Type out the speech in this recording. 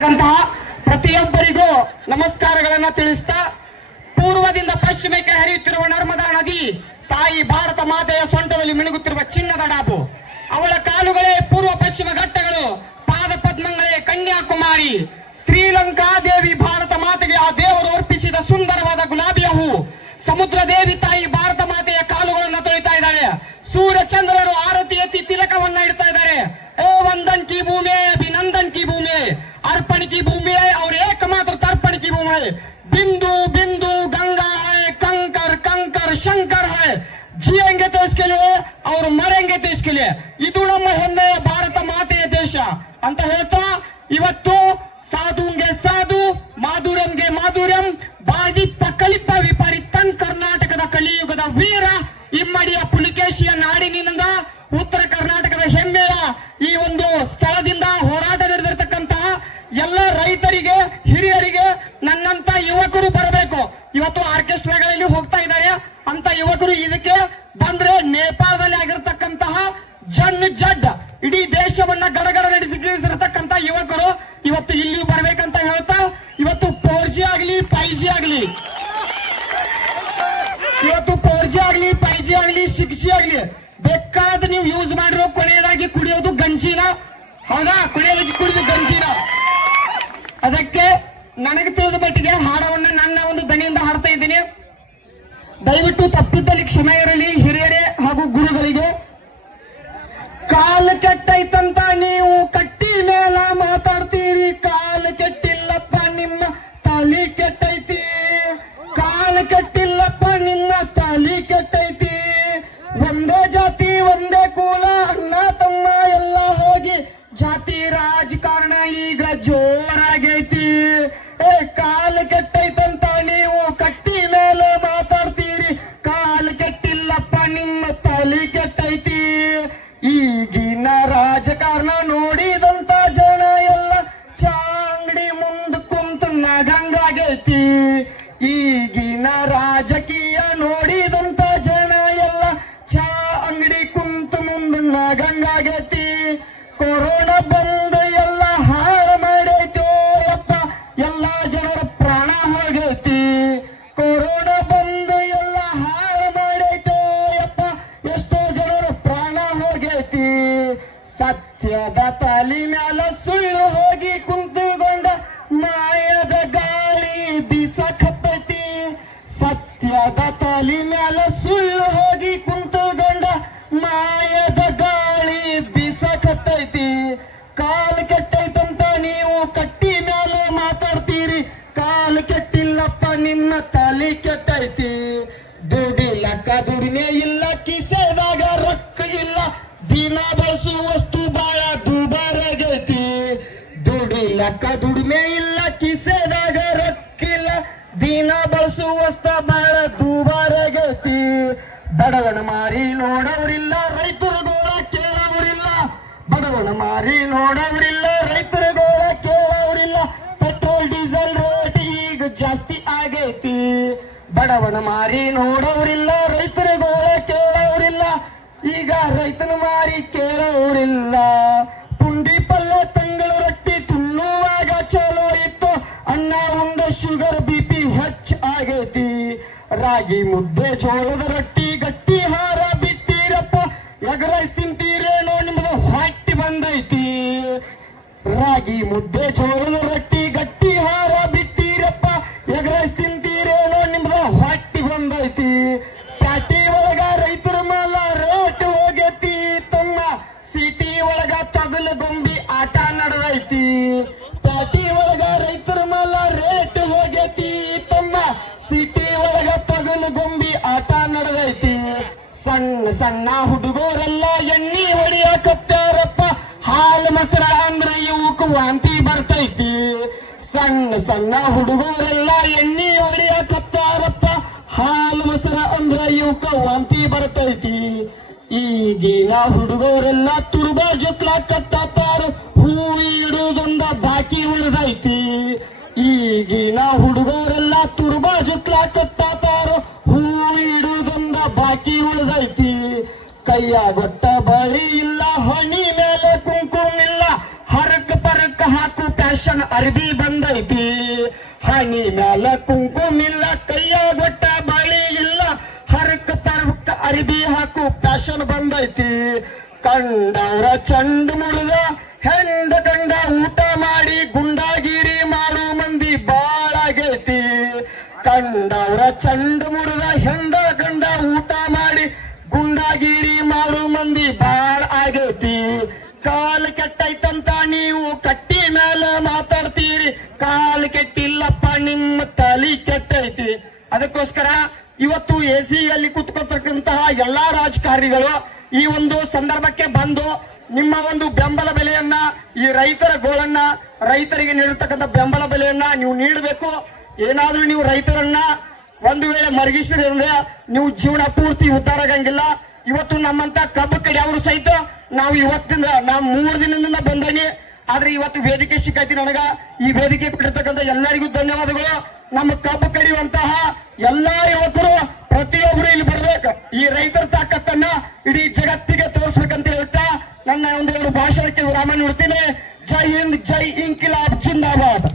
ಪ್ರತಿಯೊಬ್ಬರಿಗೂ ನಮಸ್ಕಾರಗಳನ್ನ ತಿಳಿಸ್ತಾ ಪೂರ್ವದಿಂದ ಪಶ್ಚಿಮಕ್ಕೆ ಹರಿಯುತ್ತಿರುವ ನರ್ಮದಾ ನದಿ ತಾಯಿ ಭಾರತ ಮಾತೆಯ ಸೊಂಟದಲ್ಲಿ ಮಿಣುಗುತ್ತಿರುವ ಚಿನ್ನದ ಡಾಬು. ಅವಳ ಕಾಲುಗಳೇ ಪೂರ್ವ ಪಶ್ಚಿಮ ಘಟ್ಟಗಳು, ಪಾದ ಪದ್ಮಗಳೇ ಕನ್ಯಾಕುಮಾರಿ. ಶ್ರೀಲಂಕಾ ದೇವಿ ಭಾರತ ಮಾತೆಗೆ ಆ ದೇವರು ಅರ್ಪಿಸಿದ ಸುಂದರವಾದ ಗುಲಾಬಿಯ ಹೂ. ಸಮುದ್ರ ದೇವಿ ತಾಯಿ ಭಾರತ ಮಾತೆಯ ಕಾಲುಗಳನ್ನು ತೊಳಿತಾ ಇದ್ದಾಳೆ. ಸೂರ್ಯ ಚಂದ್ರರು ಆರತಿ ಎತ್ತಿ ತಿಲಕವನ್ನ ಇಡ್ತಾ ಇದ್ದಾರೆ. ए वंदन की भूमि, अभिनंदन की भूमि, अर्पण की भूमि है और एकमात्र तर्पण की भूमि है. बिंदु बिंदु गंगा है, कंकर कंकर शंकर है. जिएंगे तो इसके लिए और मरेंगे तो इसके लिए. ಇದು ನಮ್ಮ ಹೆಮ್ಮೆಯ ಭಾರತ ಮಾತೆಯ ದೇಶ ಅಂತ ಹೇಳ್ತಾ ಇವತ್ತು ಸಾಧುಂಗೆ ಸಾಧು, ಮಾಧುರ್ಯಂಗೆ ಮಾಧುರ್ಯಂ, ಬಾದಿಪ್ಪ ಕಲಿಪ ವಿಪರಿ ತನ್ ಕರ್ನಾಟಕದ ಕಲಿಯುಗದ ವೀರ ಇಮ್ಮಡಿಯ ಪುಲಿಕೇಶಿಯ ನಾಡಿನಿಂದ ಉತ್ತರ ಕರ್ನಾಟಕದ ಹೆಮ್ಮೆಯ ಈ ಒಂದು ಸ್ಥಳದಿಂದ ಹೋರಾಟ ನಡೆದಿರ್ತಕ್ಕಂತಹ ಎಲ್ಲ ರೈತರಿಗೆ, ಹಿರಿಯರಿಗೆ, ನನ್ನಂತ ಯುವಕರು ಬರಬೇಕು. ಇವತ್ತು ಆರ್ಕೆಸ್ಟ್ರಾಗಳಲ್ಲಿ ಹೋಗ್ತಾ ಇದ್ದಾರೆ ಅಂತ ಯುವಕರು ಇದಕ್ಕೆ ಬಂದ್ರೆ ನೇಪಾಳದಲ್ಲಿ ಆಗಿರತಕ್ಕಂತಹ ಜನ್ ಜಡ್ ಇಡೀ ದೇಶವನ್ನ ಗಡಗಡ ನಡೆಸಿರ್ತಕ್ಕಂತ ಯುವಕರು ಇವತ್ತು ಇಲ್ಲಿ ಬರ್ಬೇಕಂತ ಹೇಳ್ತಾ ಇವತ್ತು 4G ಆಗ್ಲಿ 5G ಆಗ್ಲಿ, ಇವತ್ತು 4G ಆಗ್ಲಿ 5G ಆಗ್ಲಿ 6G ಆಗ್ಲಿ ಬೇಕಾದ ನೀವು ಯೂಸ್ ಮಾಡಿರೋ ಕೊನೆಯದಾಗಿ ಕುಡಿಯೋದು ಗಂಜಿನ. ಹೌದಾ? ಕೊನೆಯದಾಗಿ ಕುಡಿದು ಗಂಜಿನ. ಅದಕ್ಕೆ ನನಗೆ ತಿಳಿದ ಮಟ್ಟಿಗೆ ಹಾಡವನ್ನ ನನ್ನ ಒಂದು ದನಿಯಿಂದ ಹಾಡ್ತಾ ಇದ್ದೀನಿ. ದಯವಿಟ್ಟು ತಪ್ಪಿದ್ದಲ್ಲಿ ಕ್ಷಮೆ ಇರಲಿ ಹಿರಿಯರೇ ಹಾಗೂ ಗುರುಗಳಿಗೆ. ಕಾಲು ಕೆಟ್ಟೈತಂತ ನೀವು ಕಟ್ಟಿ ಮೇಲ ಮಾತಾಡ್ತೀರಿ, ಕಾಲು ಕೆಟ್ಟಿಲ್ಲಪ್ಪ ನಿಮ್ಮ ತಲಿ ಕೆಟ್ಟೈತಿ, ಕಾಲು ಕೆಟ್ಟಿಲ್ಲಪ್ಪ ನಿಮ್ಮ ತಲಿ ಕೆಟ್ಟೈತಿ. ಒಂದೇ ಜಾತಿ ಒಂದೇ ಕುಲ ಅಣ್ಣ ತಮ್ಮ ಎಲ್ಲ ಹೋಗಿ ಜಾತಿ ರಾಜಕಾರಣ ಈಗ ಜೋರಾಗೈತಿ. ಕಾಲು ಕೆಟ್ಟೈತಂತ ನೀವು ಕಟ್ಟಿ ಮೇಲೆ ಮಾತಾಡ್ತೀರಿ, ಕಾಲು ಕೆಟ್ಟಿಲ್ಲಪ್ಪ ನಿಮ್ಮ ತಲಿ ಕೆಟ್ಟೈತಿ. ಈಗಿನ ರಾಜಕಾರಣ ನೋಡಿದಂತ ಜನ ಎಲ್ಲ ಚಾಂಗಡಿ ಮುಂದ ಕುಂತು ನಗಂಗಾಗೈತಿ. ಈಗಿನ ರಾಜಕೀಯ ನೋಡಿದಂತ ಜನ ಎಲ್ಲ ಚಾ ಅಂಗಡಿ ಕುಂತು ಮುಂದ ನಗಂಗಾಗೈತಿ. ಕೊರೋನಾ ಬಂದು ಎಲ್ಲ ಹಾಳು ಮಾಡೈತೋ ಯಪ್ಪ, ಎಲ್ಲ ಜನರ ಪ್ರಾಣ ಹೋಗೈತಿ. ಕೊರೋನಾ ಬಂದು ಎಲ್ಲ ಹಾಳು ಮಾಡೈತೋ ಯಪ್ಪ, ಎಷ್ಟೋ ಜನರ ಪ್ರಾಣ ಹೋಗೈತಿ. ಸತ್ಯದ ತಲಿ ಮ್ಯಾಲ ಸುಳ್ಳು ಹೋಗಿ ಕುಂತುಕೊಂಡ ಮಾಯದ ಗಾಳಿ ಬೀಸಕತ್ತೈತಿ. ಸತ್ಯದ ತಲಿ ಮ್ಯಾಲ ಸುಳ್ಳು ಹೋಗಿ ಕುಂತುಕೊಂಡ ಮಾಯದ ಗಾಳಿ ಬೀಸಕತ್ತೈತಿ. ಕಾಲು ಕೆಟ್ಟೈತಂತ ನೀವು ಕಟ್ಟಿ ಮ್ಯಾಲ ಮಾತಾಡ್ತೀರಿ, ಕಾಲು ಕೆಟ್ಟಿಲ್ಲಪ್ಪ ನಿಮ್ಮ ತಲೆ ಕೆಟ್ಟೈತಿ. ದುಡಿಲಕ್ಕ ದುಡಿಮೆ ಇಲ್ಲ, ಕಿಸೆದಾಗ ರೊಕ್ಕ ಇಲ್ಲ, ದಿನ ಬಳಸುವ ವಸ್ತು ಬಾಳ ದುಬಾರಾಗೈತಿ. ದುಡಿಲಕ್ಕ ದುಡಿಮೆ ಇಲ್ಲ, ಕಿಸೆದಾಗ ರೊಕ್ಕ ಇಲ್ಲ, ದಿನ ಬಳಸುವ ವಸ್ತು ಬಾಳ ದುಬಾರಾಗೈತಿ. ಬಡವನ ಮಾರಿ ನೋಡವ್ರಿಲ್ಲ, ರೈತರ ಗೋಳ ಕೇಳವ್ರಿಲ್ಲ. ಬಡವನ ಮಾರಿ ನೋಡವ್ರಿಲ್ಲ, ರೈತರ ಗೋಳ ಕೇಳವ್ರಿಲ್ಲ. ಪೆಟ್ರೋಲ್ ಡೀಸೆಲ್ ರೇಟ್ ಈಗ ಜಾಸ್ತಿ ಆಗೈತಿ. ಬಡವನ ಮಾರಿ ನೋಡವ್ರಿಲ್ಲ, ರೈತರ ಗೋಳ ಕೇಳವ್ರಿಲ್ಲ. ಈಗ ರೈತನ ಮಾರಿ ಕೇಳವ್ರಿಲ್ಲ. ಪುಂಡಿ ಪಲ್ಯ ತಂಗಳು ರೊಟ್ಟಿ ತಿನ್ನುವಾಗ ಚಲೋ ಇತ್ತು, ಅನ್ನ ಉಂಡ ಶುಗರ್ BP ಹೆಚ್ಚ ಆಗೈತಿ. ರಾಗಿ ಮುದ್ದೆ ಜೋಳದ ರೊಟ್ಟಿ ಗಟ್ಟಿ ಹಾರ ಬಿಟ್ಟಿರಪ್ಪ, ಎಗ್ ರೈಸ್ ತಿಂತೀರೇನೋ ನಿಮ್ದು ಹೊಟ್ಟಿ ಬಂದೈತಿ. ರಾಗಿ ಮುದ್ದೆ ಜೋಳದ ರೊಟ್ಟಿ ಗಟ್ಟಿ ಹಾರ ಬಿಟ್ಟಿರಪ್ಪ, ಎಗ್ ರೈಸ್ ತಿಂತೀರೇನೋ ನಿಮ್ದು ಹೊಟ್ಟಿ ಬಂದೈತಿ. ಪ್ಯಾಟಿ ಒಳಗ ರೈತರ ಮೇಲ ರೇಟ್ ಹೋಗೈತಿ, ತಮ್ಮ ಸಿಟಿ ಒಳಗ ತೊಗಲು ಗೊಂಬಿ ಆಟ ನಡೆದೈತಿ. ಪ್ಯಾಟಿ ಒಳಗ ರೈತರ ಮೇಲ ರೇಟ್ ಹೋಗೈತಿ, ತಮ್ಮ ಸಿಟಿ ಒಳಗ ತೊಗಲು ಗೊಂಬಿ ಆಟ ನಡೆದೈತಿ. ಸಣ್ಣ ಸಣ್ಣ ಹುಡುಗರೆಲ್ಲ ಎಣ್ಣಿ ಹೊಡಿಯಾಕತ್ತಾರಪ್ಪ, ಹಾಲು ಮೊಸರ ಅಂದ್ರ ಇವಕ್ಕೆ ವಾಂತಿ ಬರ್ತೈತಿ. ಸಣ್ಣ ಸಣ್ಣ ಹುಡುಗರೆಲ್ಲ ಎಣ್ಣಿ ಹೊಡಿಯಾಕತ್ತಾರಪ್ಪ, ಹಾಲು ಮೊಸರ ಅಂದ್ರ ಇವಕ್ಕ ವಾಂತಿ ಬರ್ತೈತಿ. ಈಗಿನ ಹುಡುಗರೆಲ್ಲ ತುರ್ಬಾ ಜುಟ್ಲಾ ಕಟ್ಟಾತಾರ, ಹೂ ಇಡುವುದೊಂದ ಬಾಕಿ ಉಳಿದೈತಿ. ಈಗಿನ ಹುಡುಗರೆಲ್ಲ ತುರ್ಬಾ ಜುಟ್ಲಾ ಕಟ್ಟಾತಾರ, ಹೂ ಇಡುವುದೊಂದ ಬಾಕಿ ಉಳಿದೈತಿ. ಕೈಯ ಗೊಟ್ಟ ಬಳಿ ಇಲ್ಲ, ಹಣಿ ಮೇಲೆ ಕುಂಕುಮಿಲ್ಲ, ಹರಕ್ ಪರಕ್ ಹಾಕು ಫ್ಯಾಷನ್ ಅರ್ಬಿ ಬಂದೈತಿ. ಹಣಿ ಮ್ಯಾಲ ಕುಂಕುಮಿಲ್ಲ, ಕೈಯ ಗೊಟ್ಟ ಬಳಿ ಇಲ್ಲ, ಹರಕ್ ಪರ್ವಕ್ಕ ಅರ್ಬಿ ಹಾಕು ಫ್ಯಾಷನ್ ಬಂದೈತಿ. ಕಂಡವ್ರ ಚಂಡ್ ಮುರಿದ ಹೆಂಡ ಕಂಡ ಊಟ ಮಾಡಿ ಗುಂಡಾಗಿರಿ ಮಾಡು ಮಂದಿ ಬಾಳಾಗೈತಿ. ಕಂಡವ್ರ ಚಂಡ್ ಮುರಿದ ಹೆಂಡ ಕಂಡ ಊಟ ಮಾಡಿ ಗುಂಡಾಗಿರಿ ಮಾಡು ಮಂದಿ ಬಾಳ ಆಗೈತಿ. ಕಾಲ್ ಕೆಟ್ಟೈತಂತ ನೀವು ಕಟ್ಟಿ ಮೇಲೆ ಮಾತಾಡ್ತೀರಿ, ಕಾಲ್ ಕೆಟ್ಟಿಲ್ಲಪ್ಪ ನಿಮ್ಮ ತಲಿ ಕೆಟ್ಟೈತಿ. ಅದಕ್ಕೋಸ್ಕರ ಇವತ್ತು ಎಸಿಯಲ್ಲಿ ಕೂತ್ಕೊಳ್ತಕ್ಕಂತಹ ಎಲ್ಲಾ ರಾಜಕಾರಣಿಗಳು ಈ ಒಂದು ಸಂದರ್ಭಕ್ಕೆ ಬಂದು ನಿಮ್ಮ ಒಂದು ಬೆಂಬಲ ಬೆಲೆಯನ್ನ, ಈ ರೈತರ ಗೋಳನ್ನ, ರೈತರಿಗೆ ನೀಡಿರ್ತಕ್ಕಂಥ ಬೆಂಬಲ ಬೆಲೆಯನ್ನ ನೀವು ನೀಡಬೇಕು. ಏನಾದ್ರೂ ನೀವು ರೈತರನ್ನ ಒಂದು ವೇಳೆ ಮರಗಿಸಿದ್ರೆ ಅಂದ್ರೆ ನೀವು ಜೀವನ ಪೂರ್ತಿ ಉದ್ಧಾರ ಆಗಂಗಿಲ್ಲ. ಇವತ್ತು ನಮ್ಮಂತ ಕಬ್ಬು ಕಡಿಯವರು ಸಹಿತ ನಾವು ಇವತ್ತಿಂದ 3 ದಿನದಿಂದ ಬಂದೇನಿ. ಆದ್ರೆ ಇವತ್ತು ವೇದಿಕೆ ಸಿಕ್ಕೈತಿ ನನಗ. ಈ ವೇದಿಕೆ ಕೊಟ್ಟಿರ್ತಕ್ಕಂಥ ಎಲ್ಲರಿಗೂ ಧನ್ಯವಾದಗಳು. ನಮ್ಮ ಕಬ್ಬು ಕಡಿಯುವಂತಹ ಎಲ್ಲಾ ಯುವಕರು ಪ್ರತಿಯೊಬ್ಬರು ಇಲ್ಲಿ ಬರ್ಬೇಕು. ಈ ರೈತರ ತಾಕತ್ತನ್ನ ಇಡೀ ಜಗತ್ತಿಗೆ ತೋರಿಸ್ಬೇಕಂತ ಹೇಳ್ತಾ ನನ್ನ ಒಂದು ಭಾಷಣಕ್ಕೆ ವಿರಾಮ ನೀಡ್ತೀನಿ. ಜೈ ಹಿಂದ್, ಜೈ ಇನ್ಕಿಲಾಬ್ ಜಿಂದಾಬಾದ್.